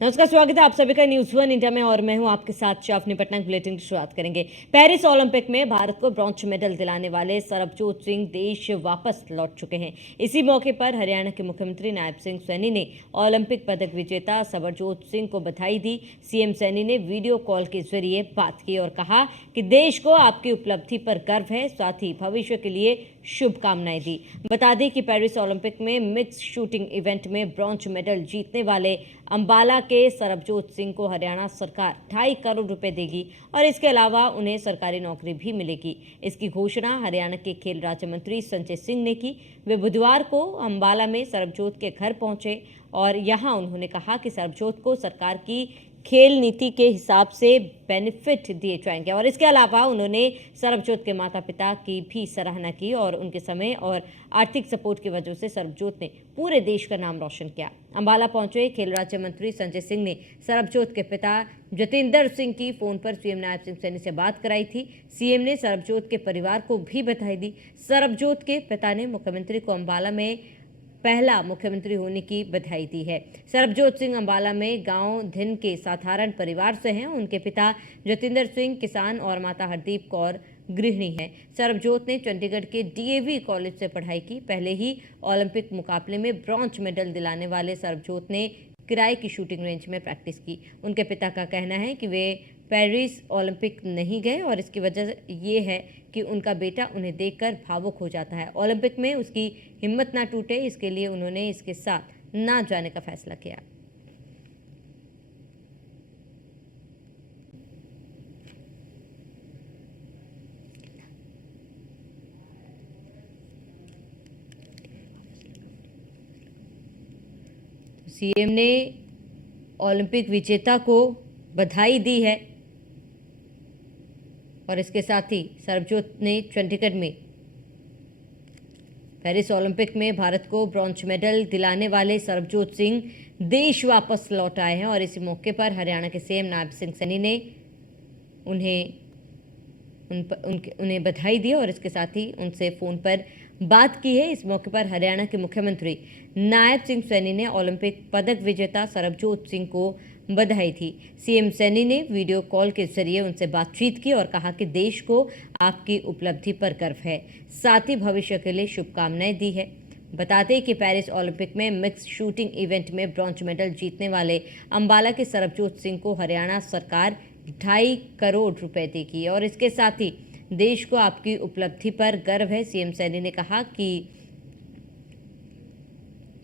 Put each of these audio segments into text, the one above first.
नमस्कार, स्वागत है आप सभी का न्यूज़ वन इंडिया में और मैं हूं आपके साथ शाफनी पटना। बुलेटिन की शुरुआत करेंगे। पेरिस ओलंपिक में भारत को ब्रॉन्ज मेडल दिलाने वाले सरबजोत सिंह देश वापस लौट चुके हैं। इसी मौके पर हरियाणा के मुख्यमंत्री नायब सिंह सैनी ने ओलंपिक पदक विजेता सरबजोत सिंह को बधाई दी। सीएम सैनी ने वीडियो कॉल के जरिए बात की और कहा कि देश को आपकी उपलब्धि पर गर्व है, साथ ही भविष्य के लिए शुभकामनाएं दी। बता दें कि पेरिस ओलंपिक में मिक्स शूटिंग इवेंट में ब्रॉन्ज मेडल जीतने वाले अंबाला के सरबजोत सिंह को हरियाणा सरकार 2.5 करोड़ रुपए देगी और इसके अलावा उन्हें सरकारी नौकरी भी मिलेगी। इसकी घोषणा हरियाणा के खेल राज्य मंत्री संजय सिंह ने की। वे बुधवार को अंबाला में सरबजोत के घर पहुंचे और यहां उन्होंने कहा कि सरबजोत को सरकार की खेल नीति के हिसाब से बेनिफिट दिए जाएंगे और इसके अलावा उन्होंने सरबजोत के माता पिता की भी सराहना की और उनके समय और आर्थिक सपोर्ट की वजह से सरबजोत ने पूरे देश का नाम रोशन किया। अंबाला पहुंचे खेल राज्य मंत्री संजय सिंह ने सरबजोत के पिता जतिंदर सिंह की फोन पर सीएम नायब सिंह सैनी से बात कराई थी। सीएम ने सरबजोत के परिवार को भी बधाई दी। सरबजोत के पिता ने मुख्यमंत्री को अंबाला में पहला मुख्यमंत्री होने की बधाई दी है। सरबजोत सिंह अंबाला में गांव धिन के साधारण परिवार से हैं। उनके पिता जतिंदर सिंह किसान और माता हरदीप कौर गृहिणी हैं। सरबजोत ने चंडीगढ़ के डीएवी कॉलेज से पढ़ाई की। पहले ही ओलंपिक मुकाबले में ब्रॉन्ज मेडल दिलाने वाले सरबजोत ने किराए की शूटिंग रेंज में प्रैक्टिस की। उनके पिता का कहना है कि वे पेरिस ओलंपिक नहीं गए और इसकी वजह ये है कि उनका बेटा उन्हें देखकर भावुक हो जाता है। ओलंपिक में उसकी हिम्मत ना टूटे, इसके लिए उन्होंने इसके साथ ना जाने का फैसला किया। सीएम ने ओलंपिक विजेता को बधाई दी है और इसके साथ ही सरबजोत ने चंडीगढ़ में पेरिस ओलंपिक में भारत को ब्रॉन्ज मेडल दिलाने वाले सरबजोत सिंह देश वापस लौट आए हैं और इसी मौके पर हरियाणा के सीएम नायब सिंह सैनी ने उन्हें बधाई दी और इसके साथ ही उनसे फ़ोन पर बात की है। इस मौके पर हरियाणा के मुख्यमंत्री नायब सिंह सैनी ने ओलंपिक पदक विजेता सरबजोत सिंह को बधाई थी। सीएम सैनी ने वीडियो कॉल के जरिए उनसे बातचीत की और कहा कि देश को आपकी उपलब्धि पर गर्व है, साथ ही भविष्य के लिए शुभकामनाएं दी है। बता दें कि पेरिस ओलंपिक में मिक्स शूटिंग इवेंट में ब्रॉन्ज मेडल जीतने वाले अंबाला के सरबजोत सिंह को हरियाणा सरकार 2.5 करोड़ रुपए देगी और इसके साथ ही देश को आपकी उपलब्धि पर गर्व है। सीएम सैनी ने कहा कि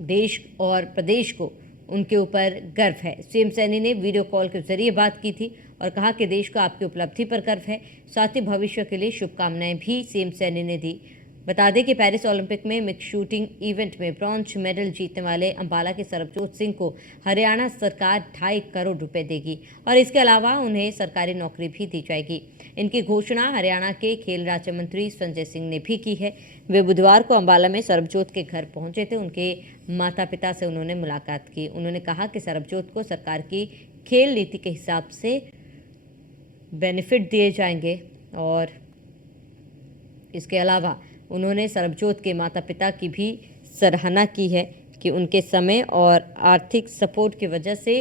देश और प्रदेश को उनके ऊपर गर्व है। सीएम सैनी ने वीडियो कॉल के जरिए बात की थी और कहा कि देश को आपकी उपलब्धि पर गर्व है, साथ ही भविष्य के लिए शुभकामनाएं भी सीएम सैनी ने दी। बता दें कि पेरिस ओलंपिक में मिक्स शूटिंग इवेंट में ब्रॉन्ज मेडल जीतने वाले अंबाला के सरबजोत सिंह को हरियाणा सरकार 2.5 करोड़ रुपए देगी और इसके अलावा उन्हें सरकारी नौकरी भी दी जाएगी। इनकी घोषणा हरियाणा के खेल राज्य मंत्री संजय सिंह ने भी की है। वे बुधवार को अंबाला में सरबजोत के घर पहुंचे थे। उनके माता पिता से उन्होंने मुलाकात की। उन्होंने कहा कि सरबजोत को सरकार की खेल नीति के हिसाब से बेनिफिट दिए जाएंगे और इसके अलावा उन्होंने सरबजोत के माता पिता की भी सराहना की है कि उनके समय और आर्थिक सपोर्ट की वजह से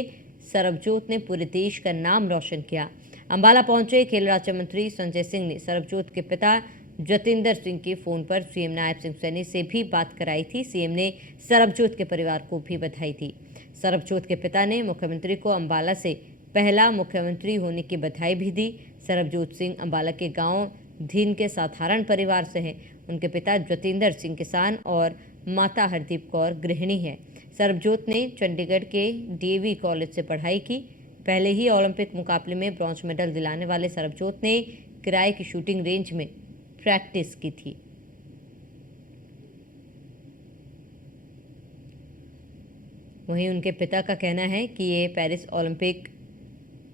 सरबजोत ने पूरे देश का नाम रोशन किया। अंबाला पहुंचे खेल राज्य मंत्री संजय सिंह ने सरबजोत के पिता जतिंदर सिंह की फ़ोन पर सीएम नायब सिंह सैनी से भी बात कराई थी। सीएम ने सरबजोत के परिवार को भी बधाई दी। सरबजोत के पिता ने मुख्यमंत्री को अंबाला से पहला मुख्यमंत्री होने की बधाई भी दी। सरबजोत सिंह अंबाला के गाँव धीन के साधारण परिवार से हैं। उनके पिता जतिंदर सिंह किसान और माता हरदीप कौर गृहिणी हैं। सरबजोत ने चंडीगढ़ के डीएवी कॉलेज से पढ़ाई की। पहले ही ओलंपिक मुकाबले में ब्रॉन्ज मेडल दिलाने वाले सरबजोत ने किराए की शूटिंग रेंज में प्रैक्टिस की थी। वहीं उनके पिता का कहना है कि ये पेरिस ओलंपिक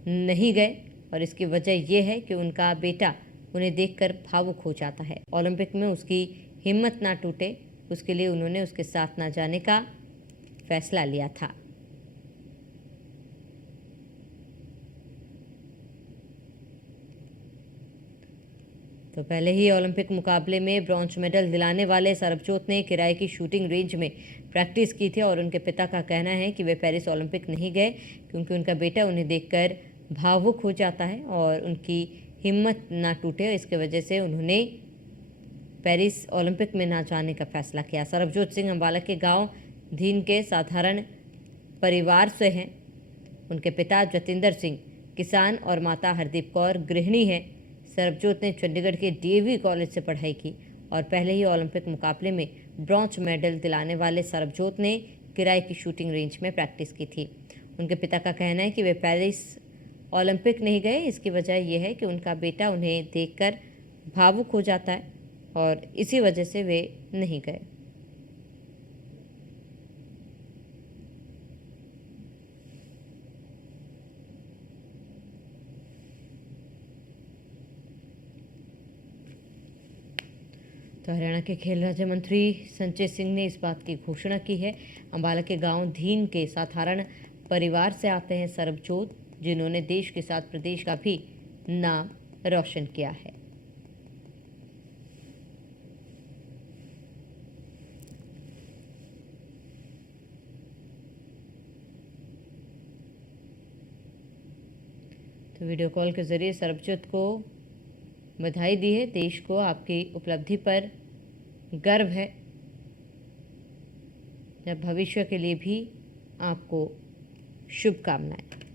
नहीं गए और इसकी वजह यह है कि उनका बेटा उन्हें देखकर भावुक हो जाता है। ओलंपिक में उसकी हिम्मत ना टूटे, उसके लिए उन्होंने उसके साथ ना जाने का फैसला लिया था। तो पहले ही ओलंपिक मुकाबले में ब्रॉन्ज मेडल दिलाने वाले सरबजोत ने किराए की शूटिंग रेंज में प्रैक्टिस की थी और उनके पिता का कहना है कि वे पेरिस ओलंपिक नहीं गए क्योंकि उनका बेटा उन्हें देखकर भावुक हो जाता है और उनकी हिम्मत ना टूटे, इसके वजह से उन्होंने पेरिस ओलंपिक में ना जाने का फैसला किया। सरबजोत सिंह अम्बाला के गांव धीन के साधारण परिवार से हैं। उनके पिता जतिंदर सिंह किसान और माता हरदीप कौर गृहिणी हैं। सरबजोत ने चंडीगढ़ के डीएवी कॉलेज से पढ़ाई की और पहले ही ओलंपिक मुकाबले में ब्रॉन्ज मेडल दिलाने वाले सरबजोत ने किराए की शूटिंग रेंज में प्रैक्टिस की थी। उनके पिता का कहना है कि वे पेरिस ओलंपिक नहीं गए, इसकी वजह यह है कि उनका बेटा उन्हें देखकर भावुक हो जाता है और इसी वजह से वे नहीं गए। तो हरियाणा के खेल राज्य मंत्री संजय सिंह ने इस बात की घोषणा की है। अम्बाला के गांव धीन के साधारण परिवार से आते हैं सरबजोत, जिन्होंने देश के साथ प्रदेश का भी नाम रोशन किया है। तो वीडियो कॉल के जरिए सरबजोत को बधाई दी है। देश को आपकी उपलब्धि पर गर्व है। भविष्य के लिए भी आपको शुभकामनाएं।